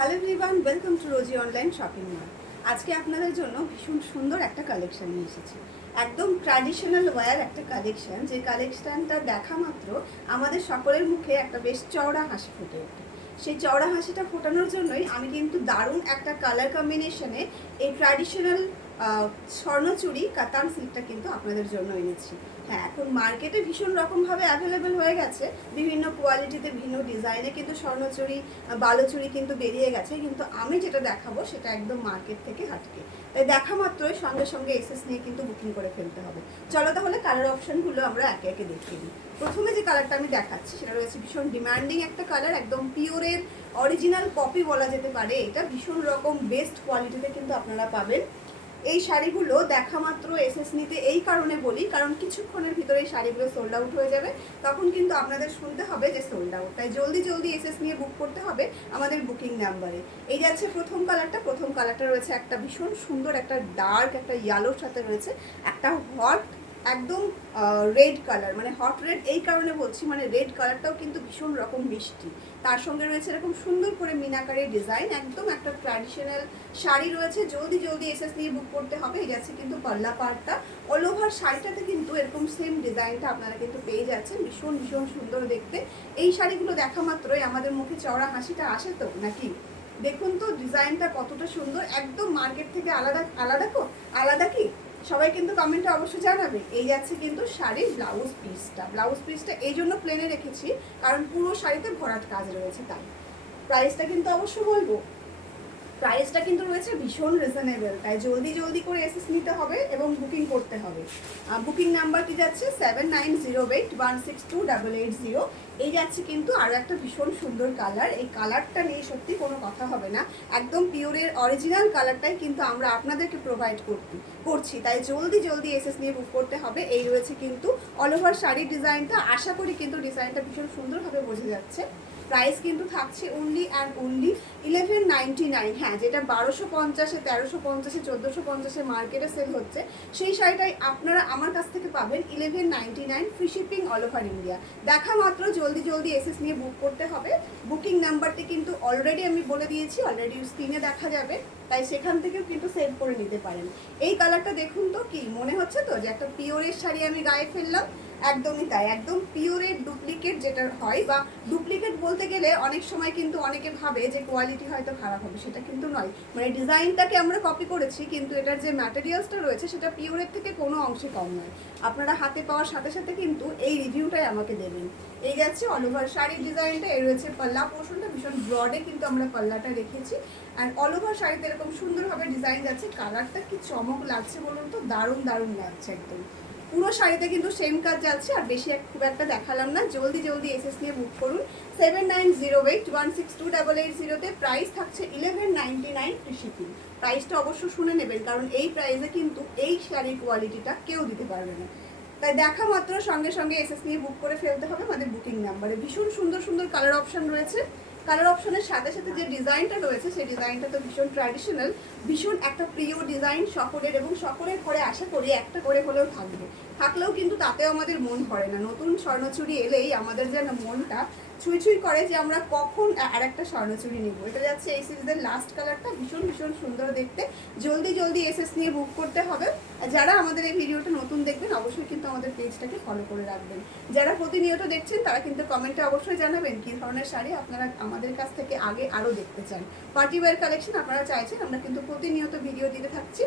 Hello everyone, welcome to Rosy online shopping mall. আজকে আপনাদের জন্য ভীষণ সুন্দর একটা কালেকশন নিয়ে এসেছি। একদম ট্র্যাডিশনাল ওয়্যার একটা কালেকশন, যে কালেকশনটা দেখা মাত্র আমাদের সকলের মুখে একটা বেশ চওড়া হাসি ফুটে ওঠে। সেই চওড়া হাসিটা ফোটানোর জন্যই আমি কিন্তু দারুণ একটা কালার কম্বিনেশনে এই ট্র্যাডিশনাল স্বর্ণচুরি কাতান সিল্কটা কিন্তু আপনাদের জন্য এনেছি। হ্যাঁ, এখন মার্কেটে ভীষণ রকমভাবে অ্যাভেলেবেল হয়ে গেছে, বিভিন্ন কোয়ালিটিতে ভিন্ন ডিজাইনে কিন্তু স্বর্ণচুরি বালুচুরি কিন্তু বেরিয়ে গেছে, কিন্তু আমি যেটা দেখাবো সেটা একদম মার্কেট থেকে হাটকে। তাই দেখা মাত্রই সঙ্গে সঙ্গে এসএস নিয়ে কিন্তু বুকিং করে ফেলতে হবে। চলো তাহলে কালার অপশনগুলো আমরা একে একে দেখিয়ে দিই। প্রথমে যে কালারটা আমি দেখাচ্ছি সেটা রয়েছে ভীষণ ডিমান্ডিং একটা কালার, একদম পিওরের অরিজিনাল কপি বলা যেতে পারে। এটা ভীষণ রকম বেস্ট কোয়ালিটিতে কিন্তু আপনারা পাবেন। এই শাড়িগুলো দেখা মাত্র এসএস নিতে এই কারণে বলি, কারণ কিছুক্ষণের ভিতরে এই শাড়িগুলো সোল্ড আউট হয়ে যাবে, তখন কিন্তু আপনাদের শুনতে হবে যে সোল্ড আউট। তাই জলদি জলদি এসএস নিয়ে বুক করতে হবে আমাদের বুকিং নাম্বারে। এই যাচ্ছে প্রথম কালারটা রয়েছে একটা ভীষণ সুন্দর একটা ডার্ক একটা ইয়েলোর সাথে রয়েছে একটা হট একদম রেড কালার, মানে হট রেড এই কারণে বলছি, মানে রেড কালারটাও কিন্তু ভীষণ রকম মিষ্টি। তার সঙ্গে রয়েছে এরকম সুন্দর করে মিনাকারি ডিজাইন, একদম একটা ট্র্যাডিশনাল শাড়ি রয়েছে। জলদি জলদি এসএস নিয়ে বুক করতে হবে। এই যাচ্ছে কিন্তু পাল্লা পাড়টা, অল ওভার শাড়িটাতে কিন্তু এরকম সেম ডিজাইনটা আপনারা কিন্তু পেয়ে যাচ্ছেন। ভীষণ ভীষণ সুন্দর দেখতে। এই শাড়িগুলো দেখা মাত্রই আমাদের মুখে চওড়া হাসিটা আসে তো নাকি? দেখুন তো ডিজাইনটা কতটা সুন্দর, একদম মার্কেট থেকে আলাদা। আলাদা কি সবাই কিন্তু কমেন্টে অবশ্যই জানাবে। এই যাচ্ছে কিন্তু শাড়ির ব্লাউজ পিসটা এই জন্য প্লেনে রেখেছি কারণ পুরো শাড়িতে ভরাট কাজ রয়েছে। তাই প্রাইসটা কিন্তু অবশ্যই বলবো, প্রাইসটা কিন্তু রয়েছে ভীষণ রিজনেবল। তাই জলদি জলদি করে এসএস নিতে হবে এবং বুকিং করতে হবে। বুকিং নাম্বারটি যাচ্ছে 7908162880। এই যাচ্ছে কিন্তু আরও একটা ভীষণ সুন্দর কালার। এই কালারটা নিয়ে সত্যি কোনো কথা হবে না, একদম পিওরের অরিজিনাল কালারটাই কিন্তু আমরা আপনাদেরকে প্রোভাইড করছি। তাই জলদি জলদি এসএস নিয়ে বুক করতে হবে। এই রয়েছে কিন্তু অল ওভার শাড়ির ডিজাইনটা। আশা করি কিন্তু ডিজাইনটা ভীষণ সুন্দরভাবে বোঝা যাচ্ছে। প্রাইস কিন্তু থাকছে অনলি অ্যান্ড অনলি 1199। হ্যাঁ, যেটা 1250-এ 1350-এ 1450-এ মার্কেটে সেল হচ্ছে, সেই শাড়িটাই আপনারা আমার কাছ থেকে পাবেন 1199, free shipping all over India. দেখা মাত্র জলদি জলদি এসএস নিয়ে বুক করতে হবে। বুকিং নাম্বারটি কিন্তু অলরেডি আমি বলে দিয়েছি, অলরেডি স্ক্রিনে দেখা যাবে, তাই সেখান থেকেও কিন্তু সেভ করে নিতে পারেন। এই কালারটা দেখুন তো, কি মনে হচ্ছে তো যে একটা পিওরের শাড়ি আমি গায়ে ফেললাম? একদমই তাই, একদম পিওরের ডুপ্লিকেট যেটা হয়, বা ডুপ্লিকেট বলতে গেলে অনেক সময় কিন্তু অনেকে ভাবে যে কোয়ালিটি হয়তো খারাপ হবে, সেটা কিন্তু নয়। মানে ডিজাইনটাকে আমরা কপি করেছি, কিন্তু এটার যে ম্যাটেরিয়ালসটা রয়েছে সেটা পিওরের থেকে কোনো অংশে কম নয়। আপনারা হাতে পাওয়ার সাথে সাথে কিন্তু এই রিভিউটাই আমাকে দেবেন। এই যাচ্ছে অল ওভার শাড়ির ডিজাইনটা। এই রয়েছে পাল্লা পোর্শনটা, ভীষণ ব্রডে কিন্তু আমরা পাল্লাটা রেখেছি। আর অল ওভার শাড়িতে এরকম সুন্দরভাবে ডিজাইন যাচ্ছে। কালারটা কি চমক লাগছে বলুন তো, দারুণ দারুণ লাগছে একদম। পুরো শাড়িতে কিন্তু সেম কাজ যাচ্ছে, আর বেশি খুব একটা দেখালাম না। জলদি জলদি এসএস নিয়ে বুক করুন 7908162880-তে। প্রাইস থাকছে 1199, ফ্রি শিপিং। প্রাইসটা অবশ্য শুনে নেবেন, কারণ এই প্রাইসে কিন্তু এই শাড়ির কোয়ালিটিটা কেউ দিতে পারবে না। তাই দেখা মাত্র সঙ্গে সঙ্গে এসএস নিয়ে বুক করে ফেলতে হবে আমাদের বুকিং নাম্বারে। ভীষণ সুন্দর সুন্দর কালার অপশন রয়েছে। কালার অপশনের সাথে সাথে যে ডিজাইনটা রয়েছে সেই ডিজাইনটা তো ভীষণ ট্র্যাডিশনাল, ভীষণ একটা প্রিয় ডিজাইন সকলের, এবং সকলের ঘরে আশা করি একটা করে হলেও থাকলেও কিন্তু তাতেও আমাদের মন ভরে না। নতুন স্বর্ণচুরি এলেই আমাদের যেন মনটা ছুঁই ছুঁই করে যে আমরা কখন আর একটা স্বর্ণচুরি নিব। এটা যাচ্ছে এই সিরিজের লাস্ট কালারটা, ভীষণ ভীষণ সুন্দর দেখতে। জলদি জলদি এসএস নিয়ে বুক করতে হবে। আর যারা আমাদের এই ভিডিওটা নতুন দেখবেন অবশ্যই কিন্তু আমাদের পেজটাকে ফলো করে রাখবেন। যারা প্রতিনিয়ত দেখছেন তারা কিন্তু কমেন্টে অবশ্যই জানাবেন কী ধরনের শাড়ি আপনারা আমাদের কাছ থেকে আগে আরও দেখতে চান। পার্টি ওয়্যার কালেকশন আপনারা চাইছেন, আমরা কিন্তু প্রতিনিয়ত ভিডিও দিতে থাকছি।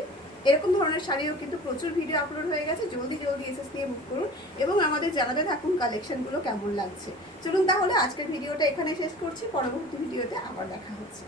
এরকম ধরনের শাড়িও কিন্তু প্রচুর ভিডিও আপলোড হয়ে গেছে। জলদি জলদি এসএস নিয়ে বুক করুন এবং আমাদের জানাতে থাকুন কালেকশনগুলো কেমন লাগছে। চলুন তাহলে আজকের ভিডিওটা এখানে শেষ করছি, পরবর্তী ভিডিওতে আবার দেখা হচ্ছে।